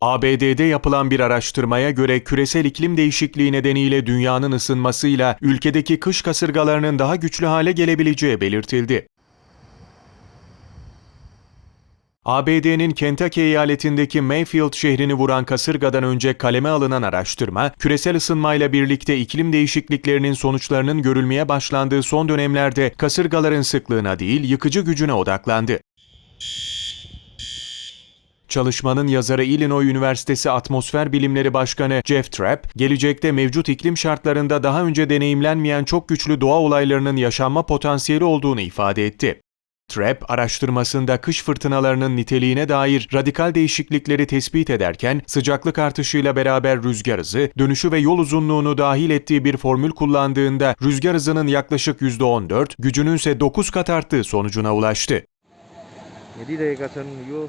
ABD'de yapılan bir araştırmaya göre küresel iklim değişikliği nedeniyle dünyanın ısınmasıyla ülkedeki kış kasırgalarının daha güçlü hale gelebileceği belirtildi. ABD'nin Kentucky eyaletindeki Mayfield şehrini vuran kasırgadan önce kaleme alınan araştırma, küresel ısınmayla birlikte iklim değişikliklerinin sonuçlarının görülmeye başlandığı son dönemlerde kasırgaların sıklığına değil, yıkıcı gücüne odaklandı. Çalışmanın yazarı Illinois Üniversitesi Atmosfer Bilimleri Başkanı Jeff Trapp, gelecekte mevcut iklim şartlarında daha önce deneyimlenmeyen çok güçlü doğa olaylarının yaşanma potansiyeli olduğunu ifade etti. Trapp, araştırmasında kış fırtınalarının niteliğine dair radikal değişiklikleri tespit ederken, sıcaklık artışıyla beraber rüzgar hızı, dönüşü ve yol uzunluğunu dahil ettiği bir formül kullandığında rüzgar hızının yaklaşık %14, gücünün ise 9 kat arttığı sonucuna ulaştı. Jadi dari kawasan you